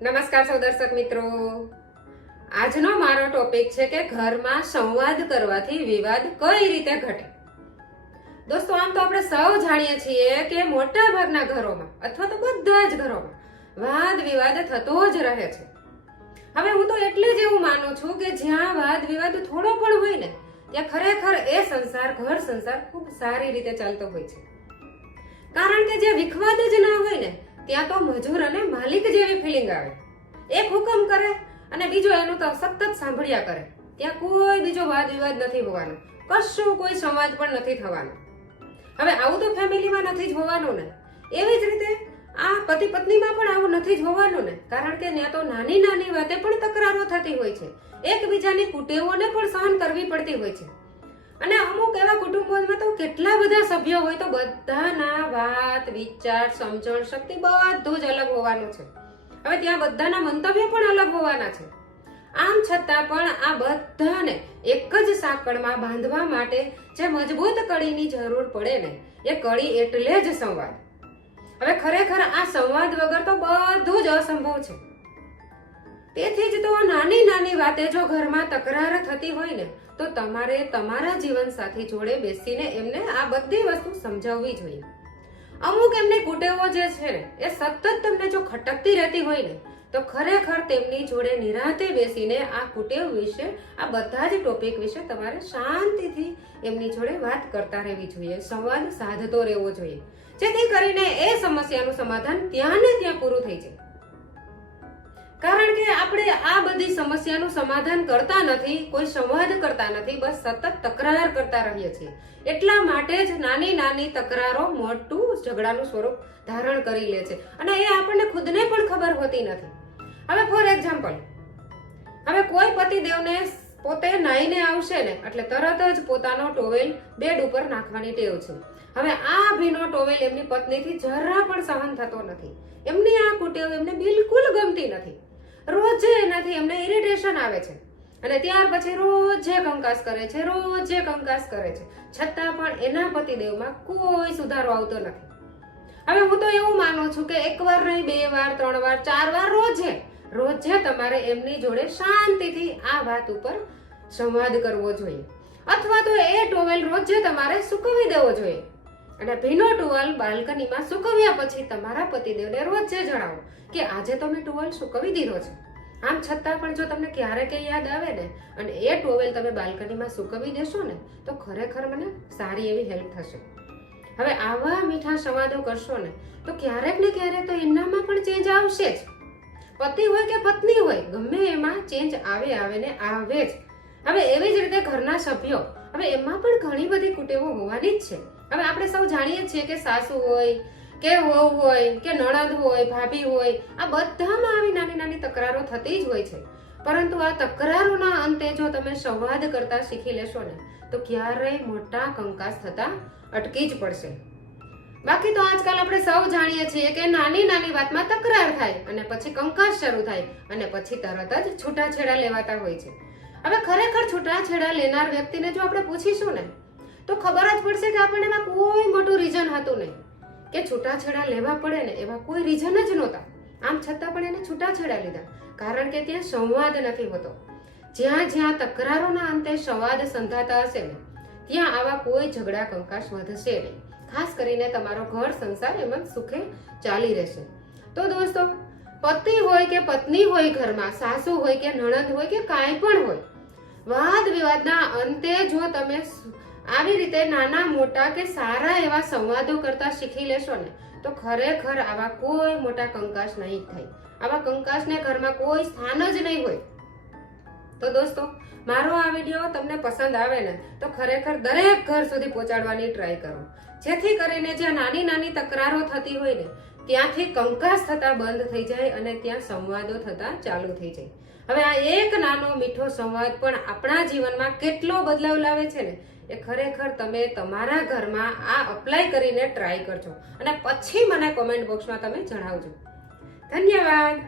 નમસ્કાર સૌ દર્શક મિત્રો, આજનો મારો ટોપિક છે કે ઘરમાં સંવાદ કરવાથી વિવાદ કઈ રીતે ઘટે. દોસ્તો, આમ તો આપણે સૌ જાણીએ છીએ કે મોટા ભાગના ઘરોમાં અથવા તો બધા જ ઘરોમાં વાદ વિવાદ થતો જ રહે છે. હવે હું તો એટલે જ એવું માનું છું કે જ્યાં વાદ વિવાદ થોડો પણ હોય ને ત્યાં ખરેખર એ ઘર સંસાર ખૂબ સારી રીતે ચાલતો હોય છે. કારણ કે જે વિખવાદ જ ના હોય ને ત્યાં તો મજૂર અને માલિક જેવી ફિલિંગ આવે. એક હુકમ કરે અને બીજો એનું તો સતત સાંભળ્યા કરે. ત્યાં કોઈ બીજો વાદ વિવાદ નથી હોવાનો, કશું કોઈ સંવાદ પણ નથી થવાનો. હવે આવું તો ફેમિલીમાં નથી જ હોવાનું ને. એવી જ રીતે આ પતિ પત્નીમાં પણ આવું નથી જ હોવાનું ને. કારણ કે ત્યાં તો નાની નાની વાતે પણ તકરારો થતી હોય છે, એકબીજાની કુટેવોને પણ સહન કરવી પડતી હોય છે. અને અમુક એવા કુટુંબોમાં તો કેટલા બધા સભ્યો હોય તો બધાના વાત વિચાર સમજણ શક્તિ બધું જ અલગ હોવાનું છે. હવે ત્યાં બધાના મંતવ્ય પણ અલગ હોવાના છે. આમ છતાં પણ આ બધાને એક જ સાંકળમાં બાંધવા માટે જે મજબૂત કડીની જરૂર પડે ને એ કડી એટલે જ સંવાદ. હવે ખરેખર આ સંવાદ વગર તો બધું જ અસંભવ છે. તેથી જ તો નાની નાની વાતે જો ઘરમાં તકરાર થતી હોય ને તો તમારે તમારા જીવનસાથી જોડે બેસીને એમને આ બધી વસ્તુ સમજાવવી જોઈએ. અમુક એમની કુટેવો જે છે ને એ સતત તમને જો ખટકતી રહેતી હોય ને તો ખરેખર તેમની જોડે નિરાંતે બેસીને આ કુટેવ વિશે, આ બધા જ ટોપિક વિશે તમારે શાંતિથી એમની જોડે વાત કરતા રહેવી જોઈએ, સંવાદ સાધતો રહેવો જોઈએ, જેથી કરીને એ સમસ્યાનું સમાધાન ત્યાં ને ત્યાં પૂરું થઈ જાય. કારણ કે આપણે આ બધી સમસ્યાનું સમાધાન કરતા નથી, કોઈ સંવાદ કરતા નથી, બસ સતત તકરાર કરતા રહીએ છીએ. એટલા માટે જ નાની નાની તકરારો મોટું ઝઘડાનું સ્વરૂપ ધારણ કરી લે છે અને એ આપણને ખુદને પણ ખબર હોતી નથી. હવે ફોર એક્ઝામ્પલ, હવે કોઈ પતિદેવને પોતે નાઈને આવશે ને એટલે તરત જ પોતાનો ટોવેલ બેડ ઉપર નાખવાની ટેવ છે. હવે આ ભીનો ટોવેલ એમની પત્નીથી જરા પણ સહન થતો નથી. એમની આ કુટેવ એમને બિલકુલ ગમતી નથી. રોજે એનાથી એમને ઇરિટેશન આવે છે અને ત્યાર પછી રોજે કંકાસ કરે છે, રોજે કંકાસ કરે છે, છતાં પણ એના પતિદેવમાં કોઈ સુધારો આવતો નથી. હવે હું તો એવું માનું છું કે એકવાર નહીં, 2 વાર, 3 વાર, 4 વાર રોજે તમારે એમની જોડે શાંતિથી આ વાત ઉપર સંવાદ કરવો જોઈએ. અથવા તો એ ટોવેલ રોજે તમારે સૂકવી દેવો જોઈએ અને ભીનો ટુવાલ બાલ્કનીમાં સૂકવ્યા પછી તમારા પતિદેવને રોજે જણાવો કે આજે તો મેં ટુવાલ સૂકવી દીધો છે. આમ છતાં પણ જો તમને ક્યારેક યાદ આવે ને અને એ ટોવેલ તમે બાલ્કનીમાં સૂકવી દેશો ને તો ખરેખર મને સારી એવી હેલ્પ થશે. હવે આવા મીઠા સંવાદો કરશો ને તો ક્યારેક ને ક્યારેક તો એમનામાં પણ ચેન્જ આવશે જ. પતિ હોય કે પત્ની હોય, ગમે એમાં ચેન્જ આવે ને આવે જ. હવે એવી જ રીતે ઘરના સભ્યો, હવે એમાં પણ ઘણી બધી કુટેવો હોવાની જ છે. હવે આપણે સૌ જાણીએ છીએ કે સાસુ હોય કે વહુ હોય કે નણંદ હોય, ભાભી હોય, આ બધામાં આવી નાની નાની તકરારો થતી જ હોય છે. પરંતુ આ તકરારોના અંતે જો તમે સંવાદ કરતા શીખી લેશો ને તો ક્યારેય મોટા કંકાસ થતા અટકી જ પડશે. બાકી તો આજકાલ આપણે સૌ જાણીએ છીએ કે નાની નાની વાતમાં તકરાર થાય અને પછી કંકાસ શરૂ થાય અને પછી તરત જ છૂટાછેડા લેવાતા હોય છે. હવે ખરેખર છૂટાછેડા લેનાર વ્યક્તિને જો આપણે પૂછીશું ને તો ખબર જ પડશે કે આપણને એમાં કોઈ મોટું રીઝન હતું નહીં, કે છૂટાછેડા લેવા પડે ને એવા કોઈ રીઝન જ નહોતા. આમ છતાં પણ એને છૂટાછેડા લીધા કારણ કે ત્યાં સંવાદ નથી હોતો. જ્યાં તકરારોના અંતે સંવાદ સંધાતા હશે ને ત્યાં આવા કોઈ ઝઘડા કંકાસ વધશે નહીં. ખાસ કરીને તમારો ઘર સંસાર એમાં સુખે ચાલી રહેશે. તો દોસ્તો, પતિ હોય કે પત્ની હોય, ઘરમાં સાસુ હોય કે નણંદ હોય કે કાંઈ પણ હોય, વાદ વિવાદના અંતે જો તમે આવી રીતે નાના મોટા કે સારા એવા સંવાદો કરતા શીખી લેશો ને તો ખરેખર આવા કોઈ મોટા કંકાસ નહીં થાય. આવા કંકાસને ઘરમાં કોઈ સ્થાન જ નહીં હોય. તો દોસ્તો, મારો આ વિડીયો તમને પસંદ આવે ને તો ખરેખર દરેક ઘર સુધી પહોંચાડવાની ટ્રાય કરો, જેથી કરીને જ્યાં નાની નાની તકરારો થતી હોય ને ત્યાંથી કંકાસ થતા બંધ થઈ જાય અને ત્યાં સંવાદો થતા ચાલુ થઈ જાય. હવે આ એક નાનો મીઠો સંવાદ પણ આપણા જીવનમાં કેટલો બદલાવ લાવે છે ને એ ખરેખર તમે તમારા ઘરમાં આ અપ્લાય કરીને ટ્રાય કરજો અને પછી મને કોમેન્ટ બોક્સમાં તમે જણાવજો. ધન્યવાદ.